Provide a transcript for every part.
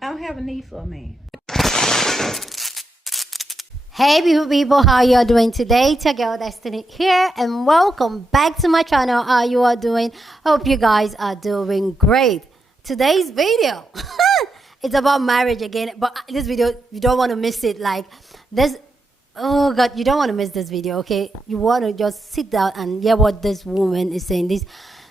I don't have a need for a man. Hey beautiful people, how you are doing today? It's your girl Destiny here and welcome back to my channel. How you are doing? Hope you guys are doing great. Today's video it's about marriage again, but this video you don't want to miss it. Like this, oh god, you don't want to miss this video. Okay, you want to just sit down and hear what this woman is saying.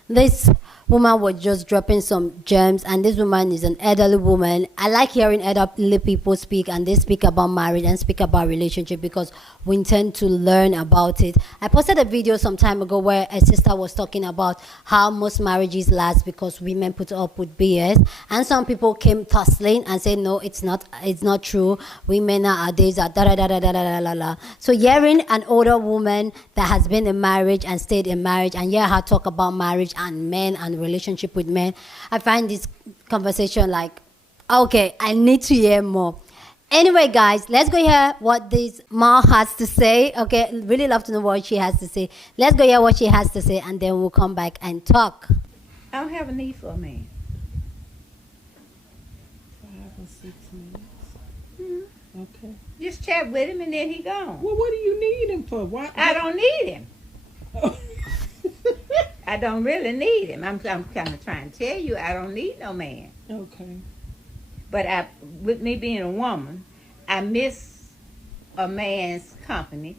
This woman was just dropping some gems, and this woman is an elderly woman. I like hearing elderly people speak, and they speak about marriage and speak about relationship because we intend to learn about it. I posted a video some time ago where a sister was talking about how most marriages last because women put up with BS, and some people came tussling and said no, it's not true. Women nowadays are da da da da da da da da. So hearing an older woman that has been in marriage and stayed in marriage and hear her talk about marriage and men and relationship with men, I find this conversation like, okay, I need to hear more. Anyway, guys, let's go hear what this Ma has to say. Okay, really love to know what she has to say. Let's go hear what she has to say, and then we'll come back and talk. I don't have a need for a man. 5 or 6 minutes. Hmm. Okay. Just chat with him and then he gone. Well, what do you need him for? Why? I don't need him. I don't really need him. I'm kind of trying to tell you I don't need no man. Okay. But with me being a woman, I miss a man's company.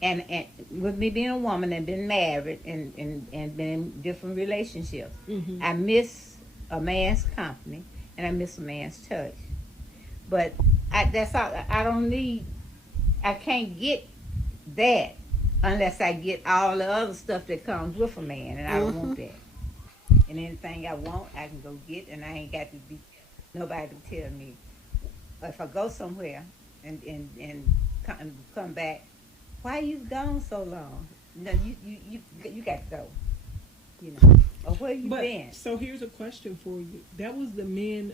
And with me being a woman and been married and been in different relationships, Mm-hmm. I miss a man's company and I miss a man's touch. But that's all. I can't get that unless I get all the other stuff that comes with a man, and I don't want that. And anything I want, I can go get, and I ain't got to be nobody to tell me. If I go somewhere and come back, why you gone so long? No, you got to go. You know, or where you been? So here's a question for you. That was the men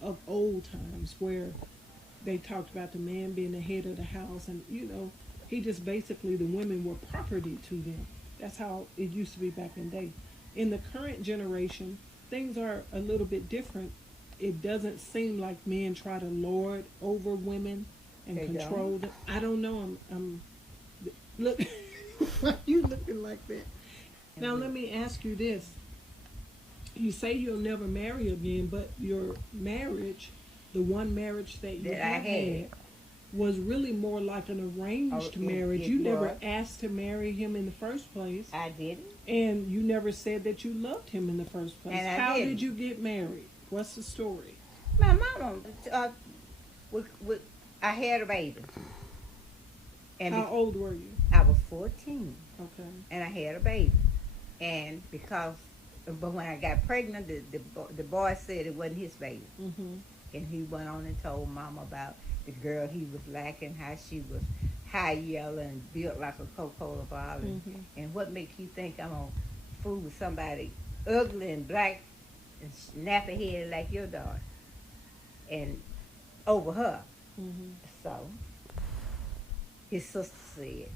of old times where they talked about the man being the head of the house, and he just basically the women were property to them. That's how it used to be back in the day. In the current generation, things are a little bit different. It doesn't seem like men try to lord over women and They control don't. them. I don't know. I'm look. Why are you looking like that? Now let me ask you this. You say you'll never marry again, but your marriage, the one marriage that you That I have had. had, was really more like an arranged Oh, marriage. it You never was. asked to marry him in the first place, I didn't. and you never said that you loved him in the first place. And I How didn't. did you get married? What's the story? My mama, I had a baby, and How old were you? I was 14, Okay. and I had a baby, but when I got pregnant, the boy said it wasn't his baby, Mhm. and he went on and told mama about the girl he was lacking, how she was high yellow and built like a Coca-Cola bottle, Mhm. and what makes you think I'm gonna fool with somebody ugly and black and snappy headed like your daughter, and over her. Mhm. So his sister said,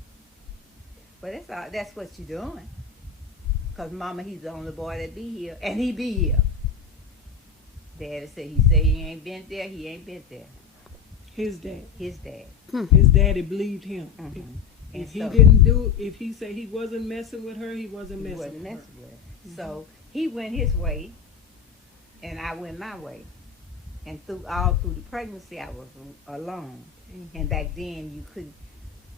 "Well, that's what you're doing, 'cause Mama, he's the only boy that be here, and he be here." Daddy said he ain't been there. He ain't been there. His dad. His dad. His daddy believed him. Mhm. If And he so didn't do, if he said he wasn't messing with her, he wasn't he messing wasn't with messing her. with her. So he went his way, and I went my way. And through the pregnancy, I was alone. Mhm. And back then, you couldn't.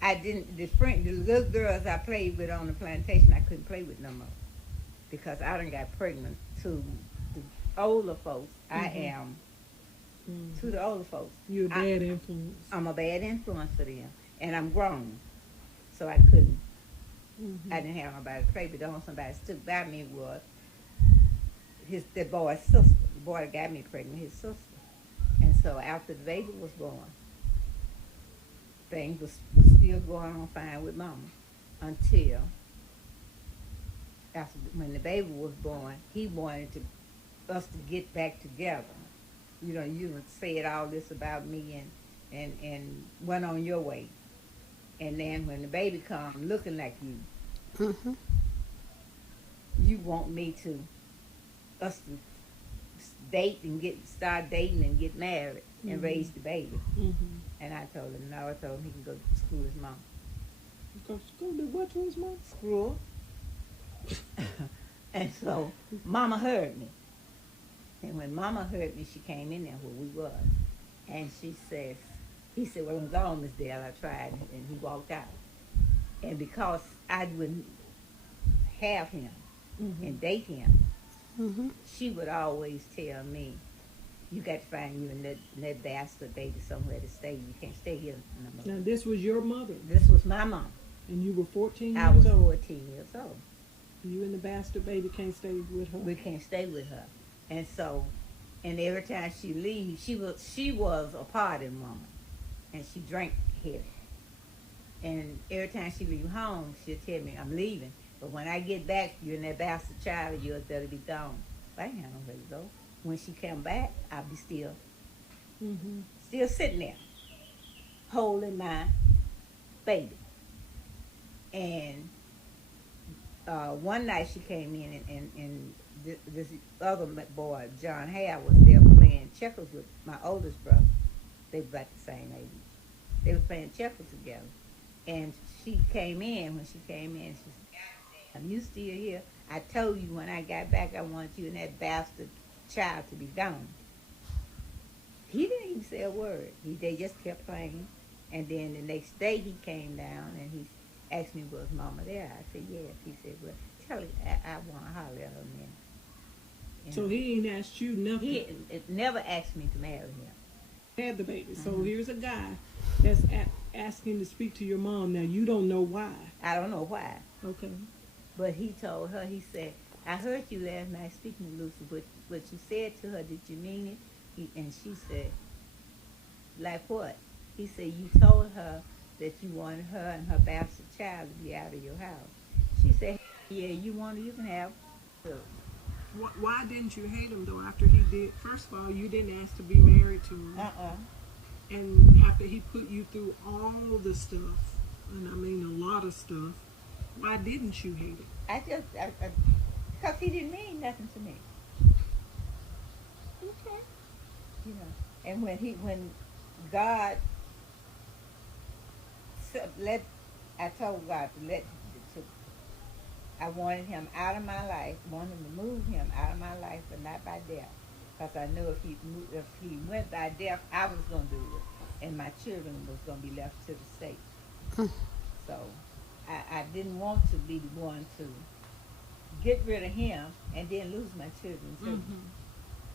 I didn't. The little girls I played with on the plantation, I couldn't play with no more because I done got pregnant to the older folks. I am to the older folks. You're a bad influence. I'm a bad influence for them, and I'm grown, so I couldn't. Mhm. I didn't have nobody to play with. The only somebody that stood by me was the boy's sister. The boy that got me pregnant, his sister. And so after the baby was born, things was still going on fine with Mama until after when the baby was born, he wanted us to get back together. You said all this about me and went on your way. And then when the baby come looking like you, Mhm. you want me to us to date and start dating and get married and raise the baby. Mm-hmm. And I told him no. I told him he can go to school with his mom. Go to what to his mom? School. And so Mama heard me. And when Mama heard me, she came in there where we was. And she says, he said, well, I'm gone, Miss Dale. I tried. And he walked out. And because I wouldn't have him and date him, she would always tell me, you got to find you and that bastard baby somewhere to stay. You can't stay here no more. Now, this was your mother, This was my mom. and you were 14 I was years old. 14 years old. You and the bastard baby can't stay with her. We can't stay with her. And so, and every time she leaves, she was a party woman. And she drank heavy. And every time she leave home, she'll tell me, I'm leaving. But when I get back, you and that bastard child of yours better be gone. I ain't have nowhere to go. When she come back, I'll be still sitting there, holding my baby. And one night she came in and this other boy, John Hale, was there playing checkers with my oldest brother. They were about the same age. They were playing checkers together. And she came in. When she came in, she said, "Are you still here? I told you when I got back I wanted you and that bastard child to be gone." He didn't even say a word. They just kept playing. And then the next day he came down and he asked me, was Mama there? I said, yes. He said, well, tell her I want to holler at her man. You So know, he ain't asked you nothing. he never asked me to marry him. Had the baby. So here's a guy that's asking to speak to your mom. Now, you don't know why. I don't know why. Okay. But he told her, he said, I heard you last night speaking to Lucy, but what you said to her, did you mean it? And she said, like what? He said, you told her that you wanted her and her bastard child to be out of your house. She said, yeah, you can have her. Why didn't you hate him, though, after he did? First of all, you didn't ask to be married to him. And after he put you through all the stuff, and I mean a lot of stuff, why didn't you hate him? Because he didn't mean nothing to me. Okay. You know, and when God I told God I wanted him out of my life, wanted to move him out of my life, but not by death. Because I knew if he went by death, I was going to do it, and my children was going to be left to the state. So I didn't want to be the one to get rid of him and then lose my children too.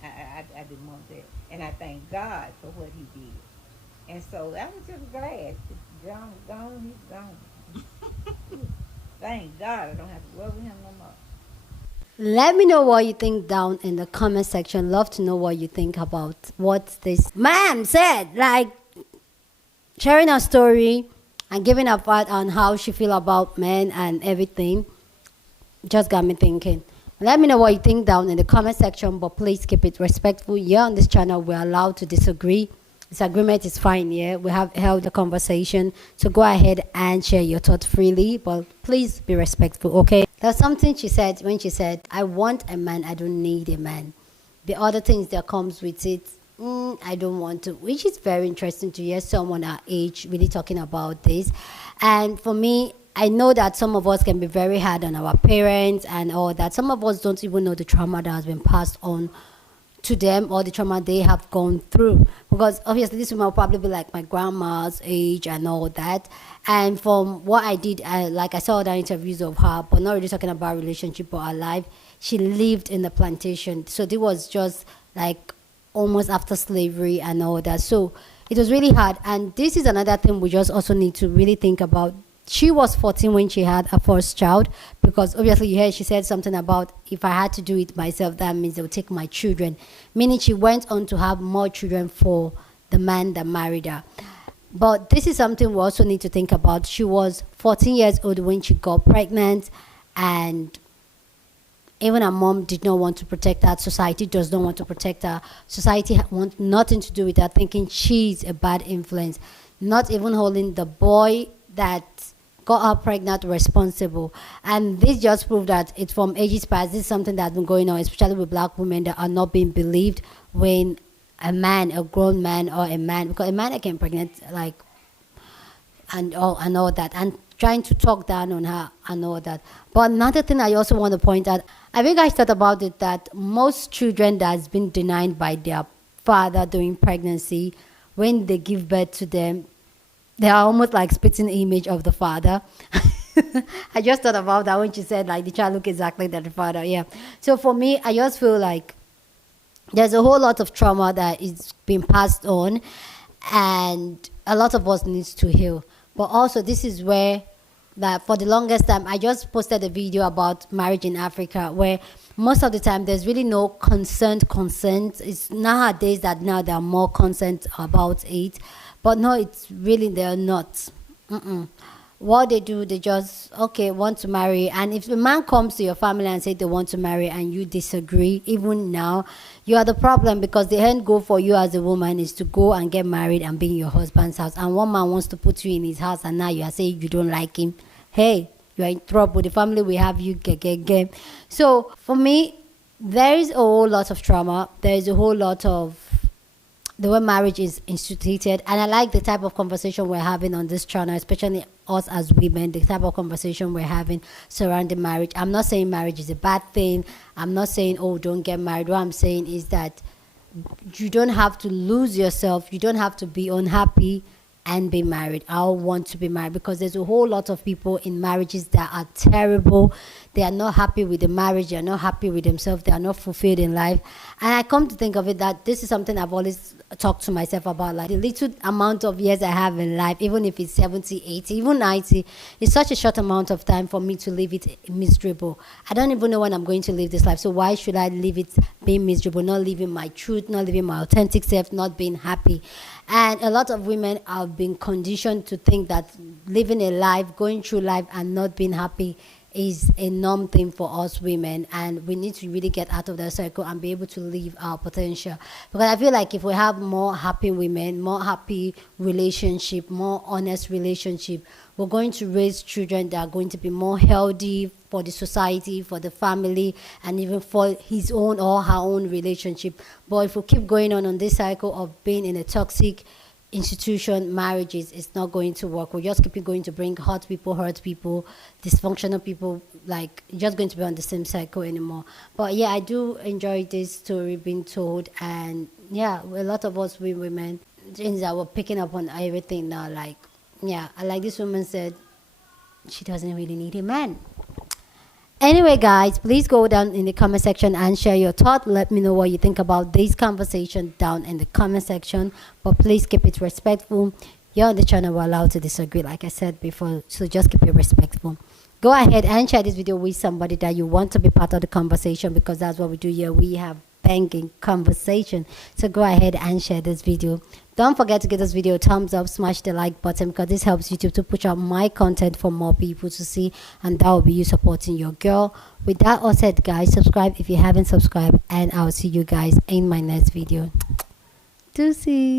I didn't want that, and I thank God for what he did. And so I was just glad that John was gone. He's gone. Thank God I don't have to work with him no more. Let me know what you think down in the comment section. Love to know what you think about what this ma'am said. Like, sharing her story and giving her part on how she feel about men and everything just got me thinking. Let me know what you think down in the comment section, but please keep it respectful. Here on this channel, we're allowed to disagree. Disagreement is fine, yeah. We have held a conversation, so go ahead and share your thoughts freely, but please be respectful, okay? There's something she said when she said, I want a man, I don't need a man. The other things that comes with it, I don't want to, which is very interesting to hear someone our age really talking about this. And for me, I know that some of us can be very hard on our parents and all that. Some of us don't even know the trauma that has been passed on to them or the trauma they have gone through. Because obviously this woman will probably be like my grandma's age and all that. And from what I did, I saw other interviews of her, but not really talking about relationship or her life. She lived in the plantation. So this was just like almost after slavery and all that. So it was really hard. And this is another thing we just also need to really think about. She was 14 when she had her first child, because obviously you heard she said something about if I had to do it myself, that means they'll take my children. Meaning she went on to have more children for the man that married her. But this is something we also need to think about. She was 14 years old when she got pregnant, and even her mom did not want to protect her. Society does not want to protect her. Society wants nothing to do with her, thinking she's a bad influence. Not even holding the boy that got her pregnant responsible. And this just proved that it's from ages past. This is something that's been going on, especially with black women that are not being believed when a man, a grown man, or a man, because a man that can pregnant, like, and all that, and trying to talk down on her and all that. But another thing I also want to point out, have you guys thought about it, that most children that's been denied by their father during pregnancy, when they give birth to them, they are almost like spitting image of the father. I just thought about that when she said, like, the child look exactly like the father. Yeah. So for me, I just feel like there's a whole lot of trauma that is being passed on, and a lot of us needs to heal. But also, this is where, that for the longest time, I just posted a video about marriage in Africa, where most of the time there's really no consent. It's nowadays that now there are more consent about it, but no, it's really, they're not. What they do, they just, okay, want to marry. And if the man comes to your family and say they want to marry and you disagree, even now, you are the problem, because the end goal for you as a woman is to go and get married and be in your husband's house. And one man wants to put you in his house, and now you are saying you don't like him. Hey, you are in trouble. The family will have you get. So for me, there is a whole lot of trauma. There is a whole lot of the way marriage is instituted, and I like the type of conversation we're having on this channel, especially us as women, the type of conversation we're having surrounding marriage. I'm not saying marriage is a bad thing. I'm not saying, oh, don't get married. What I'm saying is that you don't have to lose yourself. You don't have to be unhappy and be married. I want to be married, because there's a whole lot of people in marriages that are terrible. They are not happy with the marriage. They are not happy with themselves. They are not fulfilled in life. And I come to think of it that this is something I've always talked to myself about, like the little amount of years I have in life, even if it's 70, 80, even 90, it's such a short amount of time for me to live it miserable. I don't even know when I'm going to live this life. So why should I live it being miserable, not living my truth, not living my authentic self, not being happy? And a lot of women have been conditioned to think that living a life, going through life and not being happy is a norm thing for us women, and we need to really get out of that circle and be able to live our potential. Because I feel like if we have more happy women, more happy relationship, more honest relationship, we're going to raise children that are going to be more healthy for the society, for the family, and even for his own or her own relationship. But if we keep going on this cycle of being in a toxic institution, marriages, it's not going to work. We're just keep going to bring hurt people, dysfunctional people, like just going to be on the same cycle anymore. But yeah, I do enjoy this story being told, and yeah, a lot of us women, things that we're picking up on everything now, like, yeah, like this woman said, she doesn't really need a man. Anyway, guys, please go down in the comment section and share your thought. Let me know what you think about this conversation down in the comment section. But please keep it respectful. You're on the channel, we're allowed to disagree, like I said before. So just keep it respectful. Go ahead and share this video with somebody that you want to be part of the conversation, because that's what we do here. We have banging conversation. So go ahead and share this video. Don't forget to give this video a thumbs up, smash the like button, because this helps YouTube to push out my content for more people to see, and that will be you supporting your girl. With that all said, guys, subscribe if you haven't subscribed, and I'll see you guys in my next video. Deuces.